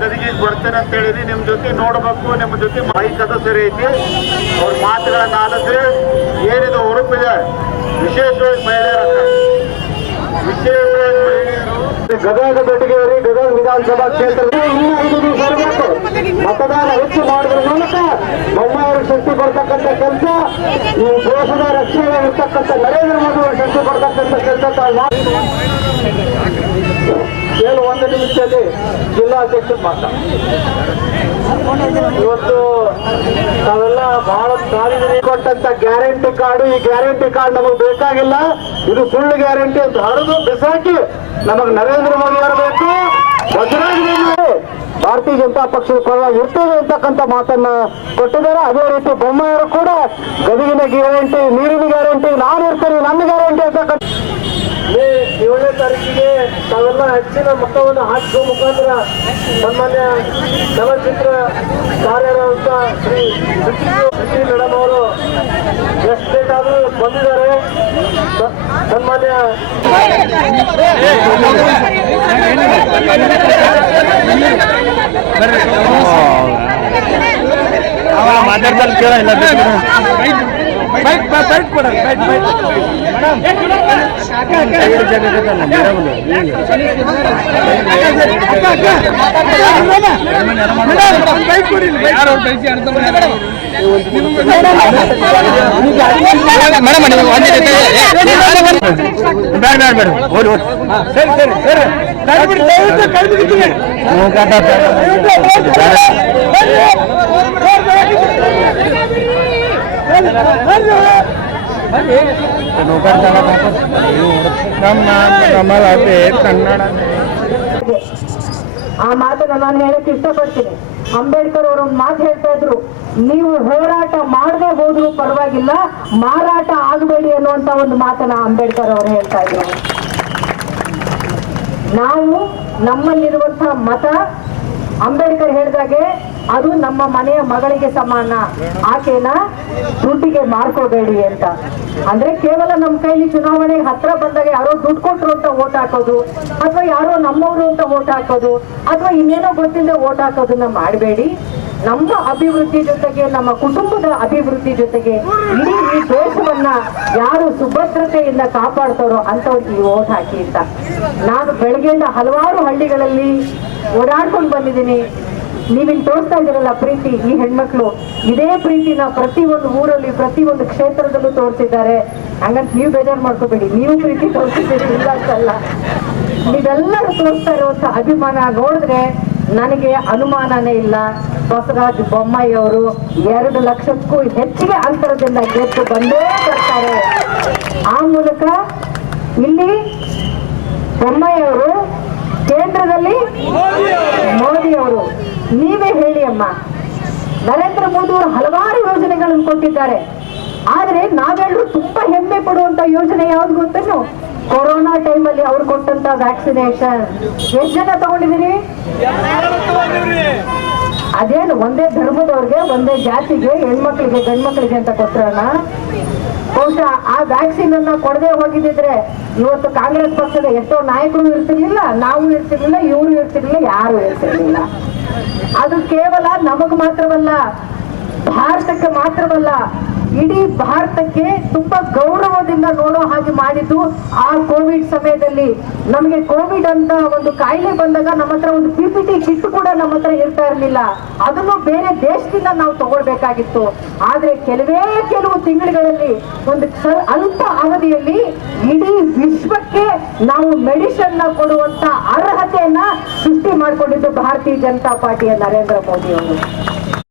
ಗದಗಿಗೆ ಬರ್ತೇನೆ ಅಂತ ಹೇಳಿದ್ರಿ. ನಿಮ್ ಜೊತೆ ನೋಡ್ಬೇಕು, ನಿಮ್ಮ ಜೊತೆ ಮಾಹಿತಿ ಸರಿ ಐತಿ. ಅವ್ರ ಮಾತುಗಳನ್ನ ಆಲಿಸ್ರಿ. ಏನಿದು ಹುರುಪಿದೆ, ವಿಶೇಷವಾಗಿ ಮಹಿಳೆಯರ ಗದಗ ಬೆಟಗೇರಿ ಗದಗ ವಿಧಾನಸಭಾ ಕ್ಷೇತ್ರದ ಇನ್ನೂ 5 ದಿವಸ ಇರಬೇಕು. ಮತದಾನ ಹೆಚ್ಚು ಮಾಡಿದ್ರ ಮೂಲಕ ಬೊಮ್ಮಾಯಿಯವರು ಶಕ್ತಿ ಕೊಡ್ತಕ್ಕಂಥ ಕೆಲಸ, ಈ ದೇಶದ ರಕ್ಷಣೆಯಾಗಿರ್ತಕ್ಕಂಥ ನರೇಂದ್ರ ಮೋದಿ ಅವರು ಶಕ್ತಿ ಕೊಡ್ತಕ್ಕಂಥ ಕೆಲಸ ಕೇವಲ 1 ನಿಮಿಷದಲ್ಲಿ ಜಿಲ್ಲಾಧ್ಯಕ್ಷರು ಮಾತಾಡ. ಇವತ್ತು ನಾವೆಲ್ಲ ಬಹಳ ಕಾಲಿಗೆ ಕೊಟ್ಟಂತ ಗ್ಯಾರಂಟಿ ಕಾರ್ಡು, ಈ ಗ್ಯಾರಂಟಿ ಕಾರ್ಡ್ ನಮಗೆ ಬೇಕಾಗಿಲ್ಲ, ಇದು ಸುಳ್ಳು ಗ್ಯಾರಂಟಿ ಅಂತ ಹರಿದು ಬಿಸಾಕಿ ನಮಗೆ ನರೇಂದ್ರ ಮೋದಿ ಅವರು ಬೇಕು. ಭಾರತೀಯ ಜನತಾ ಪಕ್ಷದ ಪರವಾಗಿ ಇರ್ತೇವೆ ಅಂತಕ್ಕಂಥ ಮಾತನ್ನ ಕೊಟ್ಟಿದ್ದಾರೆ. ಅದೇ ರೀತಿ ಬೊಮ್ಮಾಯಿಯವರು ಕೂಡ ಗದಗಿನ ಗ್ಯಾರಂಟಿ, ನೀರಿನ ಗ್ಯಾರಂಟಿ, ನಾನು ಇರ್ತೇನೆ, ನನ್ನ ಗ್ಯಾರಂಟಿ ಅಂತಕ್ಕಂಥ ಮೇ 7ನೇ ತಾರೀಕಿಗೆ ತಾವೆಲ್ಲ ಹೆಚ್ಚಿನ ಮೊತ್ತವನ್ನು ಹಾಕುವ ಮುಖಾಂತರ ಸನ್ಮಾನ್ಯ ಚಲನಚಿತ್ರ ಕಾರ್ಯರತ ಶ್ರೀ ಮೇಡಮ್ ಅವರು ಎಷ್ಟು ಬೇಕಾದರೂ ಬಂದಿದ್ದಾರೆ. ಸನ್ಮಾನ್ಯ ಮಾತಾಡ್ತಾರೆ ಕೇಳ ಇಲ್ಲ ಆ ಮಾತನ್ನ ನಾನು ಹೇಳಕ್ ಇಷ್ಟಪಡ್ತೀನಿ. ಅಂಬೇಡ್ಕರ್ ಅವರು ಒಂದು ಮಾತು ಹೇಳ್ತಾ ಇದ್ರು, ನೀವು ಹೋರಾಟ ಮಾಡದೆ ಹೋದ್ರು ಪರವಾಗಿಲ್ಲ, ಮಾರಾಟ ಆಗಬೇಡಿ ಅನ್ನುವಂತ ಒಂದು ಮಾತನ್ನ ಅಂಬೇಡ್ಕರ್ ಅವರು ಹೇಳ್ತಾ ಇದ್ರು. ನಾವು ನಮ್ಮಲ್ಲಿರುವಂತಹ ಮತ ಅಂಬೇಡ್ಕರ್ ಹೇಳಿದಾಗೆ ಅದು ನಮ್ಮ ಮನೆಯ ಮಗಳಿಗೆ ಸಮಾನ, ಆಕೆನ ದುಡ್ಡಿಗೆ ಮಾರ್ಕೋಬೇಡಿ ಅಂತ. ಅಂದ್ರೆ ಕೇವಲ ನಮ್ಮ ಕೈಲಿ ಚುನಾವಣೆಗೆ ಹತ್ರ ಬಂದಾಗ ಯಾರೋ ದುಡ್ಡು ಕೊಟ್ರು ಅಂತ ಓಟ್ ಹಾಕೋದು, ಅಥವಾ ಯಾರೋ ನಮ್ಮವರು ಅಂತ ಓಟ್ ಹಾಕೋದು, ಅಥವಾ ಇನ್ನೇನೋ ಗೊತ್ತಿಲ್ಲದೆ ಓಟ್ ಹಾಕೋದನ್ನ ಮಾಡಬೇಡಿ. ನಮ್ಮ ಅಭಿವೃದ್ಧಿ ಜೊತೆಗೆ, ನಮ್ಮ ಕುಟುಂಬದ ಅಭಿವೃದ್ಧಿ ಜೊತೆಗೆ ಇಡೀ ಈ ದೇಶವನ್ನ ಯಾರು ಸುಭದ್ರತೆಯಿಂದ ಕಾಪಾಡ್ತಾರೋ ಅಂತವ್ರಿಗೆ ಈ ಓಟ್ ಹಾಕಿ ಅಂತ. ನಾನು ಬೆಳಗ್ಗೆಯಿಂದ ಹಲವಾರು ಹಳ್ಳಿಗಳಲ್ಲಿ ಓಡಾಡ್ಕೊಂಡು ಬಂದಿದ್ದೀನಿ. ನೀವಿಲ್ಲಿ ತೋರಿಸ್ತಾ ಇದ್ದೀರಲ್ಲ ಪ್ರೀತಿ, ಈ ಹೆಣ್ಮಕ್ಳು ಇದೇ ಪ್ರೀತಿನ ಪ್ರತಿಯೊಂದು ಊರಲ್ಲಿ, ಪ್ರತಿಯೊಂದು ಕ್ಷೇತ್ರದಲ್ಲೂ ತೋರಿಸಿದ್ದಾರೆ. ಹಂಗಂತ ನೀವು ಬೇಜಾರು ಮಾಡ್ಕೋಬೇಡಿ, ನೀವು ಪ್ರೀತಿ ತೋರಿಸಿದ್ದೀರಿ, ಇಲ್ಲ ಅಂತಲ್ಲ. ನೀವೆಲ್ಲರೂ ತೋರಿಸ್ತಾ ಇರುವಂತ ಅಭಿಮಾನ ನೋಡಿದ್ರೆ ನನಗೆ ಅನುಮಾನನೇ ಇಲ್ಲ, ಬಸವರಾಜ ಬೊಮ್ಮಾಯಿ ಅವರು 2 ಲಕ್ಷಕ್ಕೂ ಹೆಚ್ಚಿಗೆ ಅಂತರದಿಂದ ಗೆದ್ದು ಬಂದೇ ಬರ್ತಾರೆ. ಆ ಮೂಲಕ ಇಲ್ಲಿ ಬೊಮ್ಮಾಯಿ ಅವರು, ಕೇಂದ್ರದಲ್ಲಿ ಮೋದಿ ಅವರು. ನೀವೇ ಹೇಳಿ ಅಮ್ಮ, ನರೇಂದ್ರ ಮೋದಿ ಅವರು ಹಲವಾರು ಯೋಜನೆಗಳನ್ನು ಕೊಟ್ಟಿದ್ದಾರೆ. ಆದ್ರೆ ನಾವೆಲ್ಲರೂ ತುಂಬಾ ಹೆಮ್ಮೆ ಪಡುವಂತ ಯೋಜನೆ ಯಾವ್ದು ಗೊತ್ತೇನು? ಕೊರೋನಾ ಟೈಮಲ್ಲಿ ಅವ್ರು ಕೊಟ್ಟಂತ ವ್ಯಾಕ್ಸಿನೇಷನ್. ಎಷ್ಟು ಜನ ತಗೊಂಡಿದ್ದೀರಿ? ಅದೇನು ಒಂದೇ ಧರ್ಮದವ್ರಿಗೆ, ಒಂದೇ ಜಾತಿಗೆ, ಹೆಣ್ಮಕ್ಳಿಗೆ ಗಂಡ್ಮಕ್ಳಿಗೆ ಅಂತ ಕೊಟ್ರಣ್ಣ. ಬಹುಶಃ ಆ ವ್ಯಾಕ್ಸಿನ್ ಅನ್ನ ಕೊಡದೆ ಹೋಗಿದ್ರೆ ಇವತ್ತು ಕಾಂಗ್ರೆಸ್ ಪಕ್ಷದ ಎಷ್ಟೋ ನಾಯಕರು ಇರ್ತಿರ್ಲಿಲ್ಲ, ನಾವು ಇರ್ತಿರ್ಲಿಲ್ಲ, ಇವರು ಇರ್ತಿರ್ಲಿಲ್ಲ, ಯಾರು ಇರ್ತಿರ್ಲಿಲ್ಲ. ಅದು ಕೇವಲ ನಮಗ್ ಮಾತ್ರವಲ್ಲ, ಭಾರತಕ್ಕೆ ಮಾತ್ರವಲ್ಲ, ಇಡೀ ಭಾರತಕ್ಕೆ ತುಂಬಾ ಗೌರವದಿಂದ ನೋಡೋ ಹಾಗೆ ಮಾಡಿದ್ದು ಆ ಕೋವಿಡ್ ಸಮಯದಲ್ಲಿ. ನಮಗೆ ಕೋವಿಡ್ ಅಂತ ಒಂದು ಕಾಯಿಲೆ ಬಂದಾಗ ನಮ್ಮ ಹತ್ರ ಒಂದು PPT ಕಿಟ್ ಕೂಡ ನಮ್ಮ ಹತ್ರ ಇರ್ತಾ ಇರಲಿಲ್ಲ. ಅದನ್ನು ಬೇರೆ ದೇಶದಿಂದ ನಾವು ತಗೊಳ್ಬೇಕಾಗಿತ್ತು. ಆದ್ರೆ ಕೆಲವು ತಿಂಗಳುಗಳಲ್ಲಿ, ಒಂದು ಅಲ್ಪ ಅವಧಿಯಲ್ಲಿ ಇಡೀ ವಿಶ್ವಕ್ಕೆ ನಾವು ಮೆಡಿಸಿನ್ ನ ಕೊಡುವಂತ ಅರ್ಹತೆಯನ್ನ ಸೃಷ್ಟಿ ಮಾಡಿಕೊಂಡಿದ್ದು ಭಾರತೀಯ ಜನತಾ ಪಾರ್ಟಿಯ ನರೇಂದ್ರ ಮೋದಿ ಅವರು.